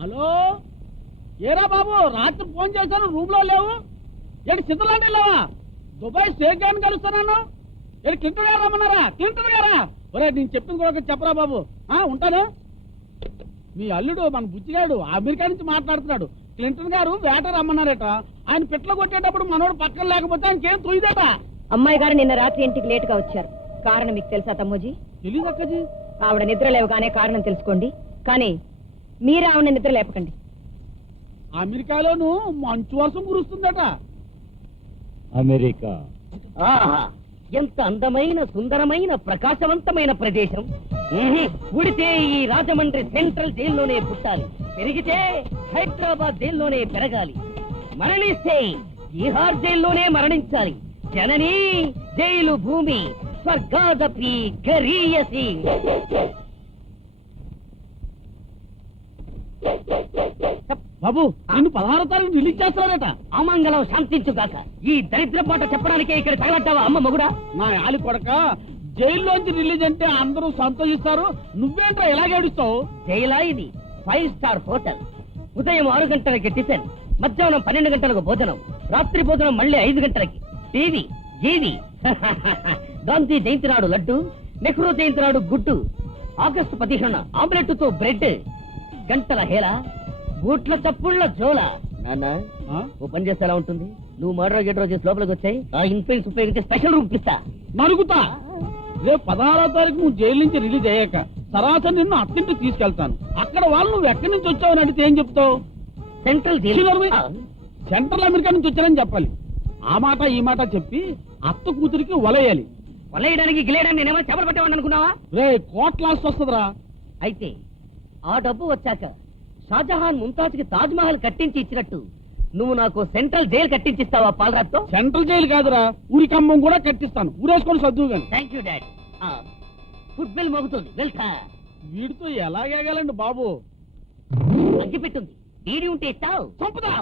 Hello, ఏరా బాబు, రాత్రి phone చేశాను, రూమ్ లో లేవు. ఏడు సిద్ధలాంటి లేవా? దుబాయ్ షేక్ గారిని కలుస్తున్నాను. ఏడు క్లింటన్ గారు రమ్మన్నారా? క్లింటన్ గారా? ఒరే, నేను చెప్పింది కూడా చెప్పరా బాబు. ఉంటాను. మీ అల్లుడు మన బుచ్చిగాడు అమెరికా నుంచి మాట్లాడుతున్నాడు. క్లింటన్ గారు వేట రమ్మన్నారట. ఆయన పిట్టలు కొట్టేటప్పుడు మనోడు పక్కన లేకపోతే ఆయనకేం తొయ్యదట. అమ్మాయి గారు నిన్న రాత్రి ఇంటికి లేట్ గా వచ్చారు. కారణం మీకు తెలుసా తమ్ముజీ? తెలీదు అక్కజీ. ఆవిడ నిద్ర లేవగానే కారణం తెలుసుకోండి, కానీ మీరే ఆవిడ నిద్ర లేపకండి. అమెరికాలోను మంచు వర్షం కురుస్తుందట. అమెరికా ఎంత అందమైన సుందరమైన ప్రకాశవంతమైన ప్రదేశం. ఉడితే ఈ రాజమండ్రి సెంట్రల్ జైల్లోనే పుట్టాలి, పెరిగితే హైదరాబాద్ జైల్లోనే పెరగాలి, మరణిస్తే బీహార్ జైల్లోనే మరణించాలి. జననీ జైలు భూమి స్వర్గాదపి గరీయసి. బాబు, నిన్ను 16వ తారీఖు రిలీజ్ చేస్తారట. అమంగళం శాంతించుగాక. ఈ దరిద్ర పాట చెప్పడానికే ఇక్కడ తగలట్టావా అమ్మ మగుడా? నా ఆలి కొడక, జైల్లోంచి రిలీజ్ అంటే అందరూ సంతోషిస్తారు, నువ్వేంట్రా ఎలాగేడుస్తావు? జైలా ఇది 5 స్టార్ హోటల్. ఉదయం 6 గంటలకి టిఫిన్, మధ్యాహ్నం 12 గంటలకు భోజనం, రాత్రి భోజనం మళ్ళీ 5 గంటలకి. టీవీ జీవి. గాంధీ జయంతి నాడు లడ్డు, నెహ్రూ జయంతి నాడు గుడ్డు, ఆగస్టు 15 ఆమ్లెట్ తో బ్రెడ్, గంటల హేళ, బూట్ల చప్పుళ్ల జోల. నాన్న, ఓ పని చేస్తే ఎలా ఉంటుంది? నువ్వు మర్రో గెడ్రో చేసి లోపలికి వచ్చాయి, ఆ ఇన్ఫ్లుయెన్స్ ఉపయోగించి స్పెషల్ రూమ్ ఇస్తా. నరుగుతా. రేపు 16వ తారీఖు నువ్వు జైలు నుంచి రిలీజ్ అయ్యాక సరాసరి నిన్ను అత్తింటికి తీసుకెళ్తాను. అక్కడ వాళ్ళు నువ్వు ఎక్కడి నుంచి వచ్చావు అడిగితే ఏం చెప్తావు? Central jail. సెంట్రల్ అమెరికా నుంచి వచ్చానని చెప్పాలి. ఆ మాట ఈ మాట చెప్పి అత్త కూతురికి వలయాలి. వలయడానికి గిలేయడానికి నేనేమో చెమలు పట్టేవాడిని అనుకున్నావా? రే, కోట్లాస్ట్ వస్తుందిరా. అయితే ఆ డబ్బు వచ్చాక షాజహాన్ ముంతాజ్కి తాజ్ మహల్ కట్టించి ఇచ్చినట్టు నువ్వు నాకు సెంట్రల్ జైలు కట్టించిస్తావా పాలరాత్తో? సెంట్రల్ జైలు కాదురా, ఊరి కంబం కూడా కట్టిస్తాను. ఊరేసుకొని సర్దువు గాని. Thank you dad. Food bill మోగుతుంది, వెళ్తా. వీడితో ఎలాగేగాలండి బాబు? అగ్గి పెట్టుంది, వీడి ఉంటే ఇస్తావు. చంపుతా.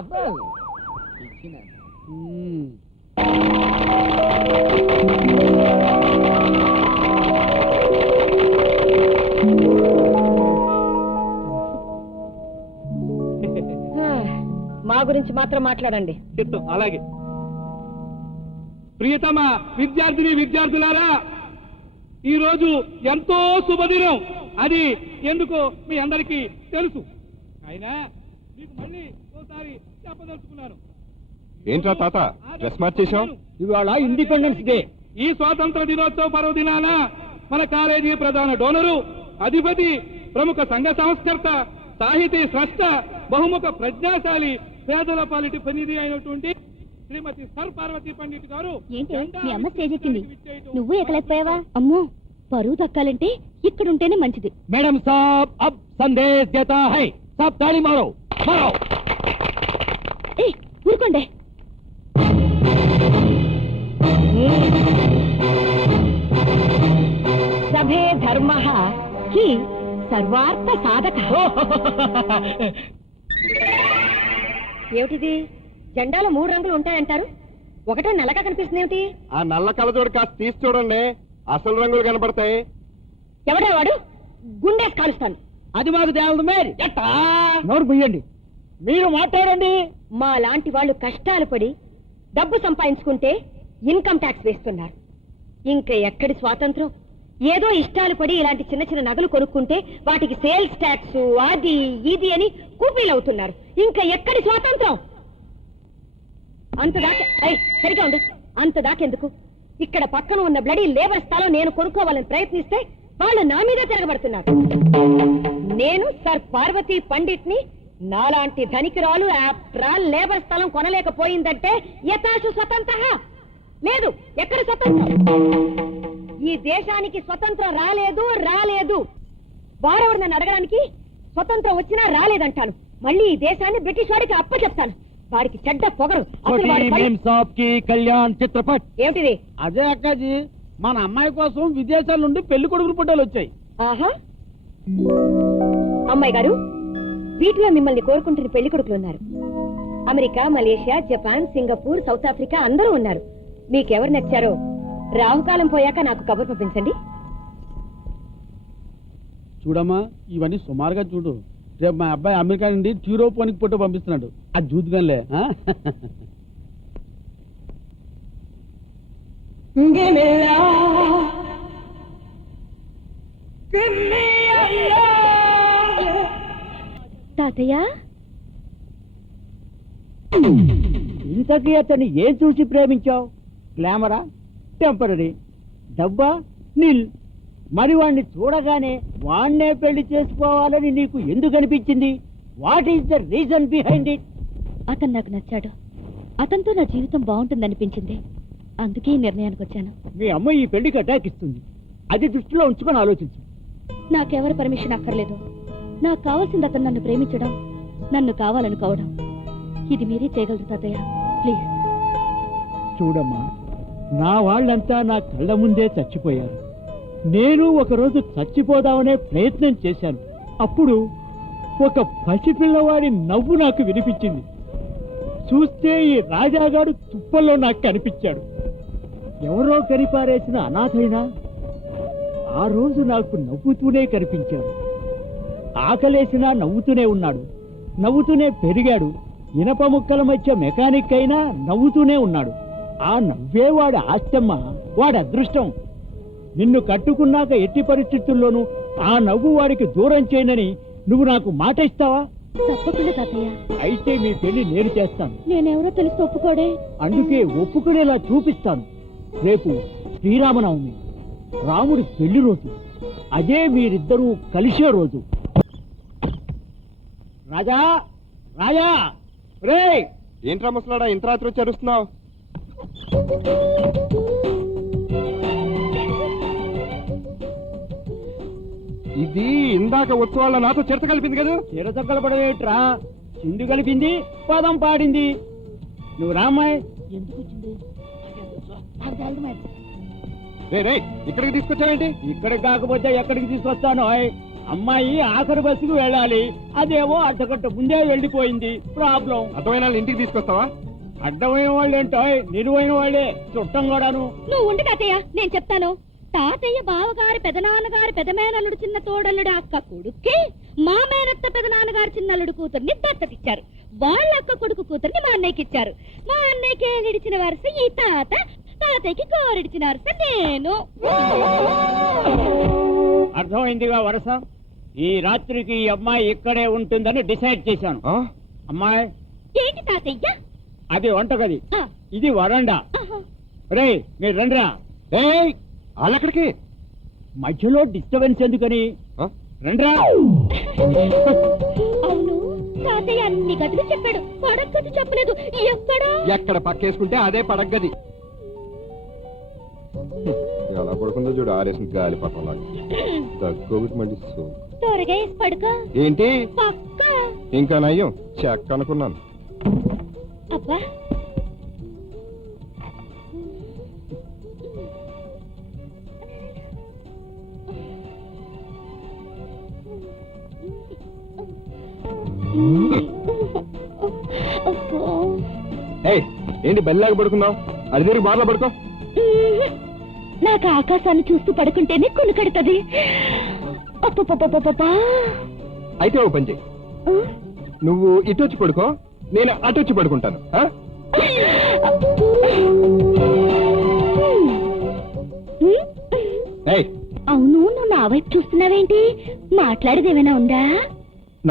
మా గురించి మాత్రం మాట్లాడండి. అలాగే. ప్రియతమ విద్యార్థిని విద్యార్థులారా, ఈ రోజు ఎంతో శుభదినం. అది ఎందుకో మీ అందరికీ తెలుసు. అయినా మీకు మళ్ళీ ఓసారి చెప్పదలుచుకున్నాను. ఏంట్రా తాత డ్రెస్ మార్చేశాం? ఇవాళ ఇండిపెండెన్స్ డే. ఈ స్వాతంత్ర దినోత్సవ పర్వదినాన మన కాలేజీ ప్రధాన డోనరు, అధిపతి, ప్రముఖ సంఘ సంస్కర్త, సాహితీ స్రష్ట, బహుముఖ ప్రజ్ఞాశాలి, పేదల పాలిటి ప్రతినిధి అయినటువంటి శ్రీమతి సర్ పార్వతి పండిట్ గారు. ఏంటి మీ అమ్మ స్టేజ్ ఎక్కింది, నువ్వు ఎక్కలేకపోయావా? అమ్మో, పరువు దక్కాలంటే ఇక్కడుంటేనే మంచిది. మేడం సాబ్ అబ్ సందేశ్ దేతా హై, సాబ్ తాళి మారో మారో. ఊరుకోండి. సభే ధర్మ హి సర్వార్థ సాధక. ఏమిటిది? జెండాలో 3 రంగులు ఉంటాయంటారు, ఒకటే నల్లగా కనిపిస్తుంది ఏమిటి? ఆ నల్ల కళ్ళజోడు కాస్త తీసి చూడండి, అసలు రంగులు కనపడతాయి. ఎవడే వాడు? గుండేసి కాలుస్తాను. అది మాకు తేలదు. మేరీ నోరు ముయ్యండి, మీరు మాట్లాడండి. మా లాంటి వాళ్ళు కష్టాలు పడి డబ్బు సంపాదించుకుంటే ఇన్కమ్ ట్యాక్స్ వేస్తున్నారు. ఇంకా ఎక్కడి స్వాతంత్రం? ఏదో ఇష్టాలు పడి ఇలాంటి చిన్న చిన్న నగలు కొనుక్కుంటే వాటికి సేల్స్ ట్యాక్స్, అది ఇది అని కూపీలు అవుతున్నారు. ఇంకా ఎక్కడి స్వాతంత్రం? అంతదాకా సరిగా ఉండు. అంతదాకెందుకు? ఇక్కడ పక్కన ఉన్న బ్లడీ లేబర్ స్థలం నేను కొనుక్కోవాలని ప్రయత్నిస్తే వాళ్ళు నా మీద తిరగబడుతున్నారు. నేను సర్ పార్వతీ పండిట్ ని, నాలాంటి ధనికిరాలు లేబర్ స్థలం కొనలేకపోయిందంటే యథాశు స్వతంత్ర లేదు. ఎక్కడ స్వతంత్రం? ఈ దేశానికి స్వతంత్రం రాలేదు. వారెవరు నన్ను అడగడానికి? స్వతంత్రం వచ్చినా రాలేదంటాను. మళ్ళీ ఈ దేశాన్ని బ్రిటిష్ వాడికి అప్పచెప్తాను. వాడికి చెడ్డ పొగరు. కళ్యాణ్ చిత్రపట్ ఏమిటిది? అదే అక్కాజీ, మన అమ్మాయి కోసం విదేశాల నుండి పెళ్లి కొడుకులు ఫోటోలు వచ్చాయి. ఆహా, అమ్మాయి గారు, వీటిలో మిమ్మల్ని కోరుకుంటున్న పెళ్లి కొడుకులు ఉన్నారు. America, Malaysia, Japan, Singapore, south Africa అందరూ ఉన్నారు. మీకెవరు నచ్చారో రాహుకాలం పోయాక నాకు కబురు పంపించండి. చూడమ్మా, ఇవన్నీ సుమారుగా చూడు. రేపు మా అబ్బాయి అమెరికా నుండి ట్యూరోపోనిక్ ఫోటో పంపిస్తున్నాడు, అది చూద్దాంలే. తాతయ్య ఇంతకీ అతన్ని ఏం చూసి ప్రేమించావు? గ్లామరా, టెంపరీ, డబ్బా, నీల్. మరి వాణ్ణి చూడగానే వాణ్ణే పెళ్లి చేసుకోవాలని నీకు ఎందుకు అనిపించింది? What is the reason behind it? అతను నాకు నచ్చాడు. అతనితో నా జీవితం బాగుంటుందనిపించింది. అందుకే ఈ నిర్ణయానికి వచ్చాను. మీ అమ్మ ఈ పెళ్లికి అటాక్ ఇస్తుంది, అది దృష్టిలో ఉంచుకొని ఆలోచించు. నాకెవరి పర్మిషన్ అక్కర్లేదు. నాకు కావాల్సింది అతను నన్ను ప్రేమించడం, నన్ను కావాలనుకోవడం. ఇది మీరే చేయగలరు తాతయ్య, ప్లీజ్. చూడమ్మా, నా వాళ్ళంతా నా కళ్ళ ముందే చచ్చిపోయారు. నేను ఒకరోజు చచ్చిపోదామనే ప్రయత్నం చేశాను. అప్పుడు ఒక పసిపిల్లవాడి నవ్వు నాకు వినిపించింది. చూస్తే ఈ రాజాగాడు తుప్పల్లో నాకు కనిపించాడు. ఎవరో కనిపారేసిన అనాథైనా ఆ రోజు నాకు నవ్వుతూనే కనిపించాడు. ఆకలేసినా నవ్వుతూనే ఉన్నాడు, నవ్వుతూనే పెరిగాడు. ఇనప ముక్కల మధ్య మెకానిక్ అయినా నవ్వుతూనే ఉన్నాడు. ఆ నవ్వే వాడి ఆస్తమ్మ, వాడి అదృష్టం. నిన్ను కట్టుకున్నాక ఎట్టి పరిస్థితుల్లోనూ ఆ నవ్వు వాడికి దూరం చేయనని నువ్వు నాకు మాట ఇస్తావా? తప్పకుండా తాతయ్య. అయితే మీ పెళ్లి నేను చేస్తాను. నేనెవరో తెలిసి ఒప్పుకోడే. అందుకే ఒప్పుకునేలా చూపిస్తాను. రేపు శ్రీరామనవమి, రాముడి పెళ్లి రోజు. అదే మీరిద్దరూ కలిసే రోజు. రాజా, రాజా, రే! ఏంట్రా ముసలాడా ఇంత రాత్రి వచ్చి అరుస్తున్నావు? ఇది ఇందాక ఉత్సవాల్లో నాతో చిరత కలిపింది కదా. చిరతక్కలు పడవేట్రా, చిందు కలిపింది, పదం పాడింది. నువ్వు రామ్మాయ్. ఎందుకు వచ్చింది? రే రే, ఇక్కడికి తీసుకొచ్చావేంటి? ఇక్కడ కాకపోతే ఎక్కడికి తీసుకొస్తాను? అమ్మాయి ఆఖరి బస్సుకు వెళ్ళాలి, అదేమో అడ్డగట్ట ముందే వెళ్ళిపోయింది. ప్రాబ్లం. అర్థమైన వాళ్ళ ఇంటికి తీసుకొస్తావా? అడ్డమైన వాళ్ళేంటో, నిలువైన వాళ్ళే, చుట్టం కూడాను. నువ్వు ఉండు తాతయ్య, నేను చెప్తాను. తాతయ్య బావగారి పెదనాన్నగారి పెదమేనల్లుడు చిన్న తోడల్లుడు అక్క కొడుక్కి మా మేనత్త పెదనాన్నగారి చిన్నల్లుడు కూతుర్ని దత్తతిచ్చారు. వాళ్ళ అక్క కొడుకు కూతుర్ని మా అన్నయ్యకి ఇచ్చారు. మా అన్నయ్యకి ఏలిడిచిన వరుస ఈ తాత, తాతయ్యకి గోరెడిచిన వరుస నేను. అర్థమైందిగా వరుస. ఈ రాత్రికి ఈ అమ్మాయి ఇక్కడే ఉంటుందని డిసైడ్ చేశాను. అమ్మాయి, ఏంటి తాతయ్య? అది వంటగది, ఆ, ఇది వరండా. ఆహా. రే, మీరు రండిరా. ఏయ్, వాళ్ళెక్కడికి? మధ్యలో డిస్టర్బెన్స్ ఎందుకని? రండిరా. అవును, తాతయ్య అన్ని గదులు చెప్పాడు, పడగది చెప్పలేదు. ఎక్కడా? ఎక్కడ పక్కేసుకుంటే అదే పడగ్గది. ఎలా పడుకుందో చూడు, ఆరేసిన గాలి పక్కలాగా. దగ్గోబిటి మళ్ళీ త్వరగా వేసి పడుకో. ఏంటి పక్క. ఇంకా నయ్యం చెక్క అనుకున్నాను. అబ్బా, ఏయ్, ఏంటి బెల్లాగా పడుకున్నావు? అది మీరు బార్లో పడుకో. నాకు ఆకాశాన్ని చూస్తూ పడుకుంటేనే కొనుకడుతుంది. అయితే ఓ పని చెయ్యి, నువ్వు ఇటు వచ్చి పడుకో, నేను అటు వచ్చి పడుకుంటాను. ఏయ్, అవును, నువ్వు నా వైపు చూస్తున్నావేంటి? మాట్లాడేది ఏమైనా ఉందా?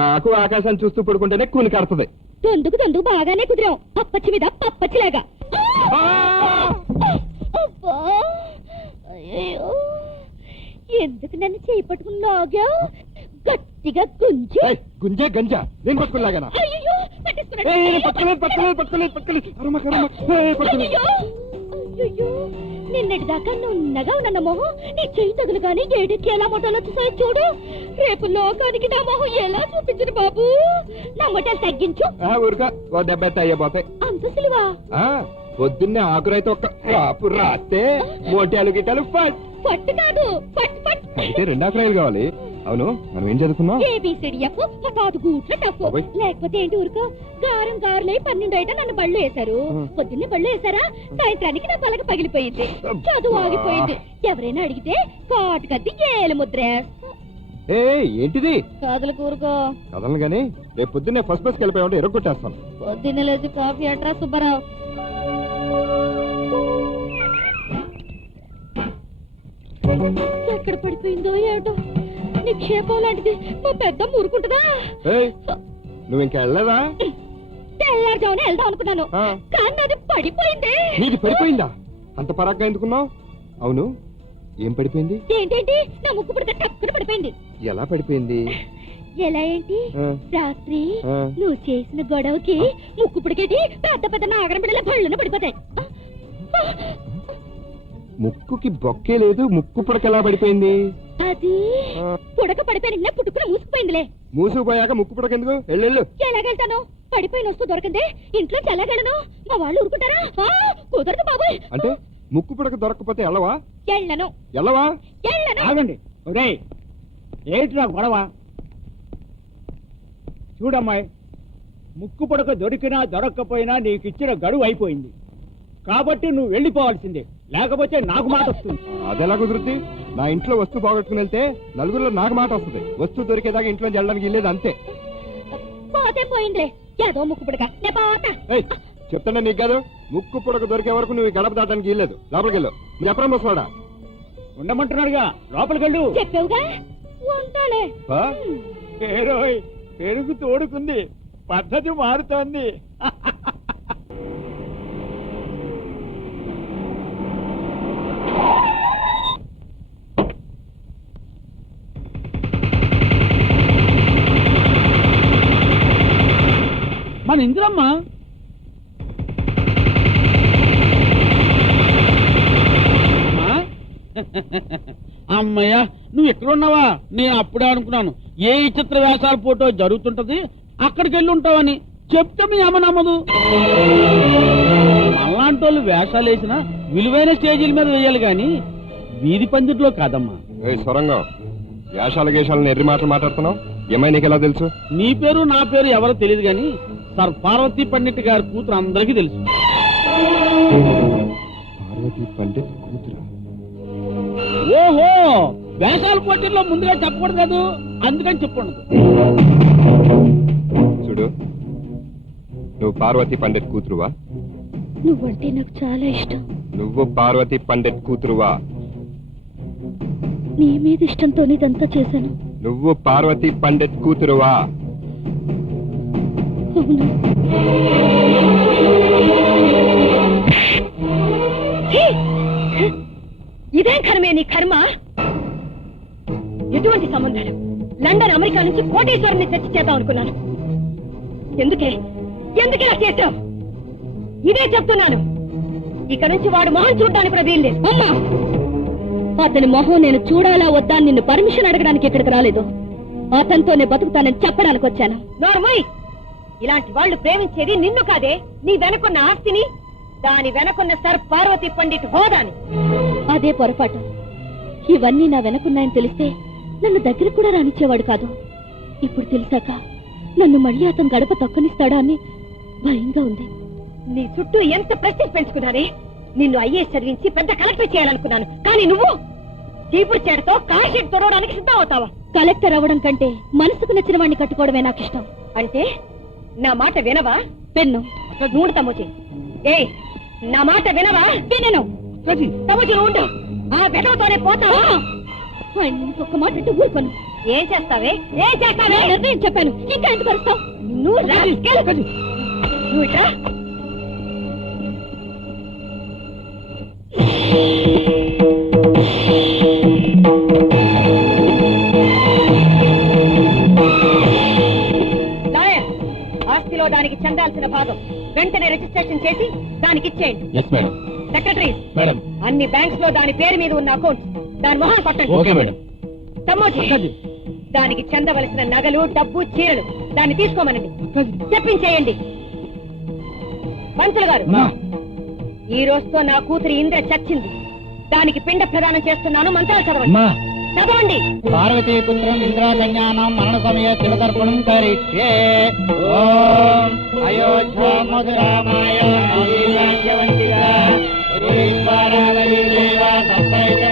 నాకు ఆకాశాన్ని చూస్తూ పడుకుంటేనే కూని కడుతుంది. దొందుకు బాగానే కుదిరాం, పప్పచ్చి మీద పప్పచ్చిలాగా. అబ్బా, అయ్యో, ఎందుకు నన్ను చేపట్టుకుని లాగావు? గట్టిగా గుంజు. గుంజే గంజా నేను పట్టుకులాగానా? అయ్యో, అయ్యో, నిన్నటి దాకా నున్నగా ఉన్న మొహం నీ చెయ్యి తగులు గానీ ఏడికి ఎలా మొట్టలు వచ్చేసాయి చూడు. రేపు లోకానికి నా మొహం ఎలా చూపించరు బాబు? నా మొట్టలు తగ్గించు. ఊరుగా ఓ దెబ్బ అయ్యబోతాయి. అంత సులువా? పొద్దున్నే ఆకురైతే ఒక్క రాపు రాస్తే మోటాలు గిట్టాలు పట్టు కాదు, పట్టు పట్టు. అయితే 2 ఆకురాయలు కావాలి. అవును, మనం ఏం చదువుకున్నాం? ఏబిసిడిఎఫ్ మా తాత గూట్ల టఫ్. లేకపోతే ఏంటి ఊరుకో, గారం గారులై 12 అయితే నన్ను బళ్ళు వేశారు. పొద్దున్నే బళ్ళు వేశారా, సాయంత్రానికి నా పలక పగిలిపోయింది, చదువు ఆగిపోయింది. ఎవరైనా అడిగితే కాటు కత్తి ఏలు ముద్ర. ఏ ఏంటిది కాదులు కూరుకో. కదలను గానీ రేపు పొద్దున్నే ఫస్ట్ బస్కి వెళ్ళిపోయామంటే ఎరగొట్టేస్తాను. పొద్దున్న లేచి కాఫీ అట్రా సుబ్బారావు. ఎక్కడ పడిపోయిందో ఏటో, నిక్షేపం లాంటిది మా పెద్ద మురుకుంటుందా? ఏయ్, నువ్వు ఇంకా వెళ్ళలేదా? తెల్లారుజామునే వెళ్దాం అనుకున్నాను, ఆ. కానీ అది పడిపోయింది. నీది పడిపోయిందా? అంత పరాగ్గా ఎందుకున్నావు? అవును, ఏం పడిపోయింది? ఏంటేంటి, నా ముక్కు పుడక టక్కున పడిపోయింది. ఎలా పడిపోయింది? ఎలా ఏంటి, ఆ. రాత్రి ఆ. నువ్వు చేసిన గొడవకి ముక్కు పుడికేటి పెద్ద పెద్ద నాగరం బిడ్డల బళ్ళున పడిపోతాయి. ముక్కుకి బొక్కే లేదు, ముక్కు పుడక ఎలా పడిపోయింది? అది ఆ. పుడక పడిపోయిన పుట్టుకుని మూసుకుపోయిందిలే. మూసుకుపోయాక ముక్కు పుడక ఎందుకు? వెళ్ళు. ఎలాగెళ్తాను, పడిపోయిన వస్తూ దొరకందే ఇంట్లో ఎలాగెళ్ళను? మా వాళ్ళు ఊరుకుంటారా? కుదరదు బాబోయ్. అంటే ముక్కు పుడక దొరకకపోతే వెళ్ళవా? ఎళ్ళను వెళ్ళవా? ఎళ్ళను. ఆగండి. ఒరేయ్, ఏంట్రా గొడవ? చూడమ్మాయి, ముక్కు పుడక దొరికినా దొరక్కపోయినా నీకు ఇచ్చిన గడువు అయిపోయింది కాబట్టి నువ్వు వెళ్ళిపోవాల్సిందే, లేకపోతే నాకు మాట వస్తుంది. అదెలా కుదురుద్ది? నా ఇంట్లో వస్తువు పోగొట్టుకుని వెళ్తే నలుగురిలో నాకు మాట వస్తుంది. వస్తువు దొరికేదాకా ఇంట్లో వెళ్ళడానికి వెళ్ళేది అంతే. పోతే పోయిందిలే, ఏదో ముక్కు పుడక నే పోతా. ఏయ్, చెప్తాడా నీకు కాదు? ముక్కు పుడక దొరికే వరకు నువ్వు ఈ గడప దాటానికి వెళ్ళలేదు. లోపలికి వెళ్ళు. నువ్వు ఎప్పుడో వస్తున్నాడా? ఉండమంటున్నాడుగా, లోపలికి వెళ్ళు. చెప్పావుగా, ఉంటాలే. పేరోయ్, పెరుగు తోడుకుంది, పద్ధతి మారుతోంది. మన ఇందిరమ్మ అమ్మయ్య, నువ్వు ఎక్కడున్నావా? నేను అప్పుడే అనుకున్నాను ఏ చిత్ర వేషాల ఫోటో జరుగుతుంటది అక్కడికి వెళ్ళి ఉంటావని. చెప్తే మీ అమ్మ నమ్మదు. అలాంటి వాళ్ళు వేషాలు వేసినా విలువైన స్టేజీల మీద వేయాలి గాని వీధి పందిట్లో కాదమ్మా. సొరంగం, వేషాల గేషాలను ఎర్రి మాటలు మాట్లాడుతున్నావు. ఏమై నీకు ఎలా తెలుసు? నీ పేరు నా పేరు ఎవరో తెలియదు గాని సార్ పార్వతీ పండిట్ గారి కూతురు అందరికీ తెలుసు. పార్వతీ పండిట్ కూతురా? ఓహో, వేషాల పోటీల్లో ముందుగా చెప్పకూడదు కాదు, అందుకని చెప్పండి. చూడు, నువ్వు పార్వతీ పండిట్ కూతురువా? నువ్వంటే నాకు చాలా ఇష్టం. నువ్వు పార్వతీ పండిట్ కూతురువా? నీ మీద ఇష్టంతోనే ఇదంతా చేశాను. నువ్వు పార్వతీ పండిట్ కూతురువా? అవును. ఇదేం కర్మే నీ కర్మ? ఎటువంటి సంబంధాలు? లండన్ అమెరికా నుంచి కోటేశ్వరుని తెచ్చి చేద్దాం అనుకున్నాను. ఎందుకే ఇలా చేశావు? ఇదే చెప్తున్నాను, ఇక నుంచి వాడు మొహం చూడడానికి కూడా వీల్లేదు. అమ్మా, అతని మొహం నేను చూడాలా వద్దా నిన్ను పర్మిషన్ అడగడానికి ఇక్కడికి రాలేదు. అతనితోనే బతుకుతానని చెప్పడానికి వచ్చాను. నోర్మోయ్, ఇలాంటి వాళ్ళు ప్రేమించేది నిన్ను కాదే, నీ వెనకున్న ఆస్తిని, దాని వెనకున్న సర్ పార్వతీ పండిట్ హోదాని. అదే పొరపాటు. ఇవన్నీ నా వెనకున్నాయని తెలిస్తే నన్ను దగ్గరకు కూడా రానిచ్చేవాడు కాదు. ఇప్పుడు తెలిసాక నన్ను మళ్ళీ అతను గడప తొక్కనిస్తాడా అని భయంగా ఉంది. నీ చుట్టూ ఎంత ప్రెస్టీజ్ పెంచుకున్నానే. నిన్ను ఐఏఎస్ చదివించి పెద్ద కలెక్టర్ చేయాలనుకున్నాను, కానీ నువ్వు చీపురు చేటతో కార్ షీట్ తొడవడానికి సిద్ధం అవుతావా? కలెక్టర్ అవ్వడం కంటే మనసుకు నచ్చిన వాడిని కట్టుకోవడమే నాకు ఇష్టం. అంటే నా మాట వినవా? పెన్ను నూనె తమ్ముచి. ఏ, నా మాట వినవా? వినను. తమ్ముచి ఉండు, ఆ వెదవతోనే పోతావా? ఒక్క మాట అంటే ఊరుకోను. ఏం చేస్తావే? నిర్ణయం చెప్పాను, ఇంకా ఎందుకు కలుస్తావు? నువ్వు ఇట్రా. లాయర్, ఆస్తిలో దానికి చెందాల్సిన భాగం వెంటనే రిజిస్ట్రేషన్ చేసి దానికి ఇచ్చేయండి. సెక్రటరీ, అన్ని బ్యాంక్స్ లో దాని పేరు మీద ఉన్న అకౌంట్స్ దాని మొహం కొట్టండి. తమ్మోజీ, దానికి చెందవలసిన నగలు, డబ్బు, చీరలు దాన్ని తీసుకోమనండి. చెప్పించేయండి. పంతులు గారు, ఈ రోజుతో నా కూతురి ఇంద్ర చచ్చింది. దానికి పిండ ప్రదానం చేస్తున్నాను. మంత్రాలు చదవండి. చదవండి. పార్వతీ పుత్రం ఇంద్రాజన్యానం మరణ సమయ తిలతర్పణం కరిష్యే. ఓం అయోధ్య మధురామాయ రాజ్యవంతిగా సప్తైత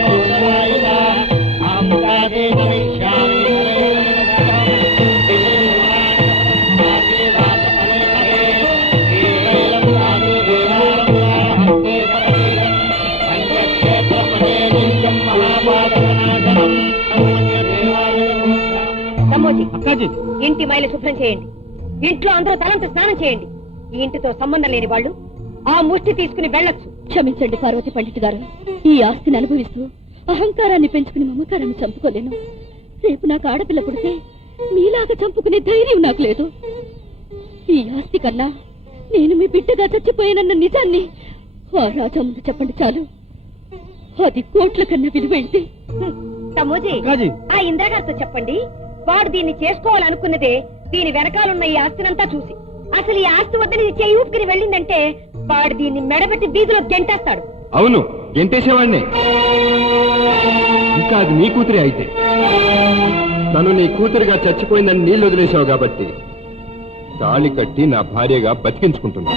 ఇంటి మైలు శుభ్రం చేయండి. ఇంట్లో అందరూ తలంత స్నానం చేయండి. ఈ ఇంటితో సంబంధం లేని వాళ్ళు ఆ ముష్టి తీసుకుని వెళ్ళొచ్చు. క్షమించండి పార్వతి పండిట్ గారు, ఈ ఆస్తిని అనుభవిస్తూ అహంకారాన్ని పెంచుకుని మమకారాన్ని చంపుకోలేను. రేపు నాకు ఆడపిల్ల పుడితే మీలాగా చంపుకునే ధైర్యం నాకు లేదు. ఈ ఆస్తి కన్నా నేను మీ బిడ్డగా చచ్చిపోయానన్న నిజాన్ని ఆ రాజా ముందు చెప్పండి చాలు. అది కోట్ల కన్నా విలువైంది. తమోజీ, ఆ ఇంద్రగారితో చెప్పండి, వాడు దీన్ని చేసుకోవాలనుకున్నదే దీని వెనకాలన్న ఈ ఆస్తినంతా చూసి. అసలు ఈ ఆస్తి వద్దని చెయ్యి ఊపుకుని వెళ్ళిందంటే వాడు దీన్ని మెడబెట్టి వీధిలో గెంటేస్తాడు. అవును, గెంటేసేవాడిని. ఇంకా అది నీ కూతురే అయితే. తను నీ కూతురుగా చచ్చిపోయిందని నీళ్ళు వదిలేశావు కాబట్టి తాళి కట్టి నా భార్యగా బతికించుకుంటున్నా.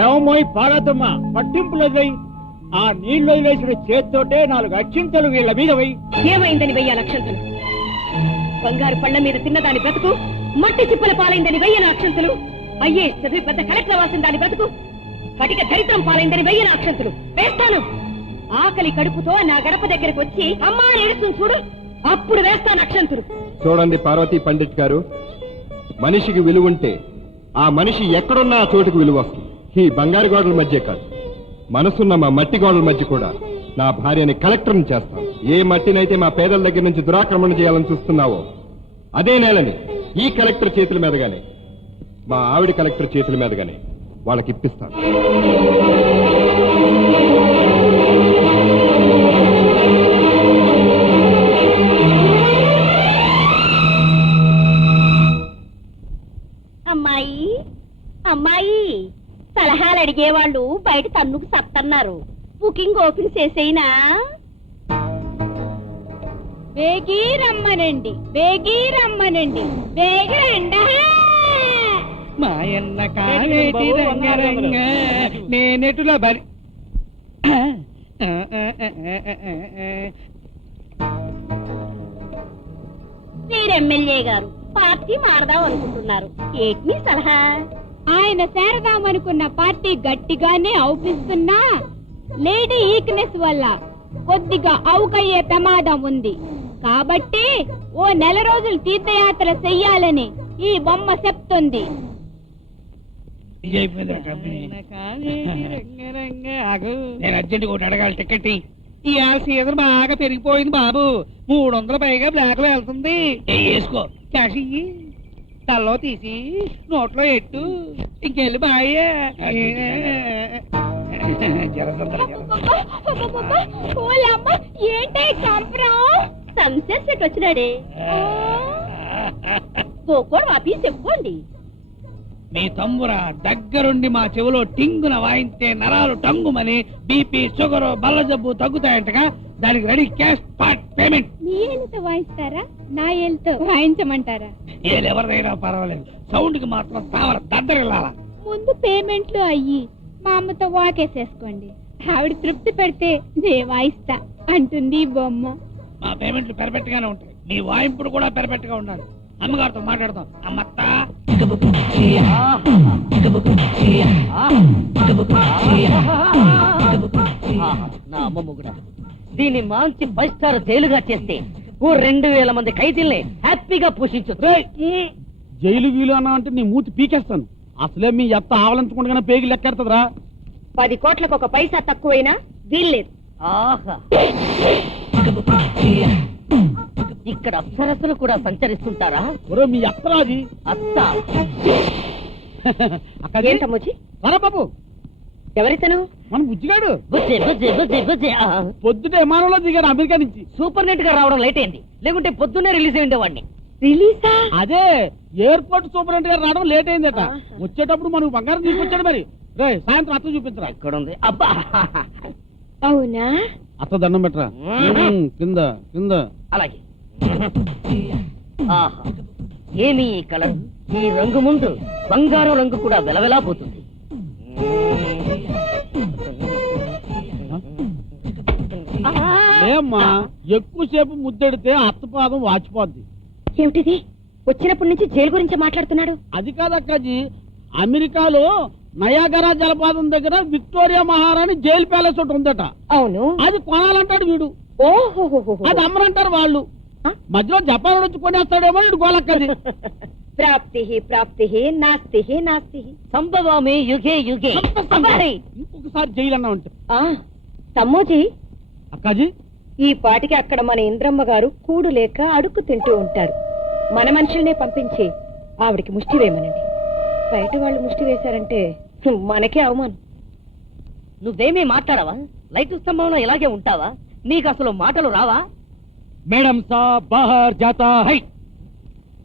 ఏమోయ్ పార్వతమ్మ, పట్టింపులు వదిలేయి. ఆ నీళ్లు వదిలేసిన చేత్తోటే 4 అక్షింతలు వీళ్ళ మీద వెయ్యి. ఏమైందని 1000 అక్షంతలు? బంగారు పళ్ళ మీద తిన్నదాని బ్రతుకు మట్టి చిప్పల పాలైందని 1000 అక్షంతలు. అయ్యే చదివి పెద్ద కలెక్టర్ వాసిన దాని బ్రతుకు కటిక దరిద్రం పాలైందని 1000 అక్షంతలు వేస్తాను. ఆకలి కడుపుతో నా గడప దగ్గరకు వచ్చి అమ్మా ఏడుస్తుంది చూడు, అప్పుడు వేస్తాను అక్షంతలు. చూడండి పార్వతీ పండిట్ గారు, మనిషికి విలువ ఉంటే ఆ మనిషి ఎక్కడున్నా ఆ చోటుకు విలువ వస్తుంది. ఈ బంగారు గోడల మధ్య కాదు, మనసున్న మా మట్టి గోడల మధ్య కూడా నా భార్యని కలెక్టర్ని చేస్తాను. ఏ మట్టినైతే మా పేదల దగ్గర నుంచి దురాక్రమణ చేయాలని చూస్తున్నావో అదే నేలని ఈ కలెక్టర్ చేతుల మీదగానే, మా ఆవిడ కలెక్టర్ చేతుల మీదగానే వాళ్ళకి ఇప్పిస్తాను. అమ్మాయి అమ్మాయి, సలహాలు అడిగేవాళ్ళు బయట తన్నుకు సత్తన్నారు. బుకింగ్ ఓపెన్ చేసేయినా? బేగి రమ్మనండి, బేగి రమ్మనండి, బేగి రండా. మాయన్న కావేటి రంగరంగ నేనెటుల బరి. మీరు ఎమ్మెల్యే గారు పార్టీ మారదాం అనుకుంటున్నారు, ఏంటి మీ సలహా? ఆయన చేరదామనుకున్న పార్టీ గట్టిగానే అవుపిస్తున్నా లేడీ ఈక్నెస్ వల్ల కొద్దిగా అవుకయ్యే ప్రమాదం ఉంది. కాబట్టి ఓ 1 నెల రోజులు తీర్థయాత్ర చెయ్యాలని ఈ బొమ్మ చెప్తుంది. నేను అర్జెంట్ ఒకటి అడగాలి, టికెట్. ఈ సీజన్ బాగా పెరిగిపోయింది బాబు, 300 పైగా బ్లాక్ లో వెళ్తుంది. వేసుకో, క్యాష్ ఇయ్యి, తల్లో తీసి నోట్లో ఎట్టు, ఇంకెళ్ళి బాయ్యే. ఏంటే కంపరం? సన్సెట్ సెట్ వచ్చినాడే, కోకోడు వాపి చెప్పుకోండి. మీ తమ్మురా దగ్గరుండి మా చెవిలో టింగున వాయించే నరాలు టంగుమని బీపీ షుగర్ బల్ల జబ్బు తగ్గుతాయంటగా. దానికి రెడీ క్యాష్ స్పాట్ పేమెంట్. మీ ఏళ్ళతో వాయిస్తారా, నా ఏళ్ళతో వాయించమంటారా? ఎవరిదైనా పర్వాలేదు, సౌండ్ కి మాత్రం తావర దద్దరిల్లాలా. ముందు పేమెంట్లు అయ్యి మా అమ్మతో వాకేసేసుకోండి. ఆవిడ తృప్తి పెడితే నే వాయిస్తా అంటుంది ఈ బొమ్మ. మా పేమెంట్లు పెర్ఫెక్ట్ గానే ఉంటాయి, మీ వాయింపుడు కూడా పెర్ఫెక్ట్ గా ఉండాలి. అమ్మగారితో మాట్లాడతాం. అమ్మత్తా, నా అమ్మ మొగుడా, దీన్ని మంచి 5 స్టార్ జైలుగా చేస్తే ఓ 2000 మంది ఖైదీల్ని హ్యాపీగా పోషించొచ్చు. జైలు గీలు అన్నా అంటే నీ మూతి పీకేస్తాను. అసలే మీ ఎత్త ఆవలించకుండా పేగి లెక్కెడతదిరా. 10 కోట్లకు 1 పైసా తక్కువైనా వీల్లేదు. ఆహా, ఇక్కడ అప్సరసలు కూడా సంచరిస్తుంటారా? ఒరే మీ అత్తరాది అత్త ఏంటమ్మొచ్చి బాబు, ఎవరితను? మన బుజ్జిగాడు బుజ్జి బుజ్జి బుజ్జి బుజ్జి. పొద్దుట విమానంలో దిగాడు అమెరికా నుంచి. సూపర్ నెట్ గా రావడం లేట్ అయింది, లేకుంటే పొద్దున్నే రిలీజ్ అయి ఉండేవాడిని. రిలీజా? అదే ఎయిర్పోర్ట్ సూపరింటెండెంట్ గారు రావడం లేట్ అయిందట. వచ్చేటప్పుడు మనకు బంగారం తీసుకొచ్చాడు. మరి రే సాయంత్రం అత్త చూపించరా. ఎక్కడ ఉంది? అబ్బా, అవునా? అత్త దండం పెట్టరా. కింద కింద. అలాగే. ఆహా, ఏమి ఈ కలర్, ఈ రంగు ముందు బంగారం రంగు కూడా వెలవెలా పోతుంది. ఏమ్మా ఎక్కువసేపు ముద్దెడితే అత్తపాదం వాచిపోద్ది. ఏమిటిది వచ్చినప్పటి నుంచి జైలు గురించి మాట్లాడుతున్నాడు? అది కాదక్కాజీ, అమెరికాలో నయాగరా జలపాతం దగ్గర విక్టోరియా మహారాణి జైలు ప్యాలెస్ ఒకటి ఉందట. అవును. అది కొనాలంటాడు వీడు. ఓహో. అది అమ్మరంటారు వాళ్ళు. మధ్యలో జపాన్ వచ్చి కొనేస్తాడేమో వీడు గోలక్కది. ప్రాప్తి నాస్తి సంభవామి యుగే యుగే. అబ్బాయి! ఇంకొకసారి జైలు అన్నా ఉంటే. తమ్మోజీ, అక్కాజీ ఈ పాటికి అక్కడ మన ఇంద్రమ్మ గారు కూడు లేక అడుక్కు తింటూ ఉంటారు. మన మనుషుల్నే పంపించి ఆవిడికి ముష్టి వేయమనండి. బయట వాళ్ళు ముష్టి వేశారంటే మనకే అవమానం. నువ్వేమీ మాట్లాడవా? లైట్ స్తంభంలో ఇలాగే ఉంటావా? నీకు అసలు మాటలు రావా? మేడం సాబ్ బాహర్ జాతా హై.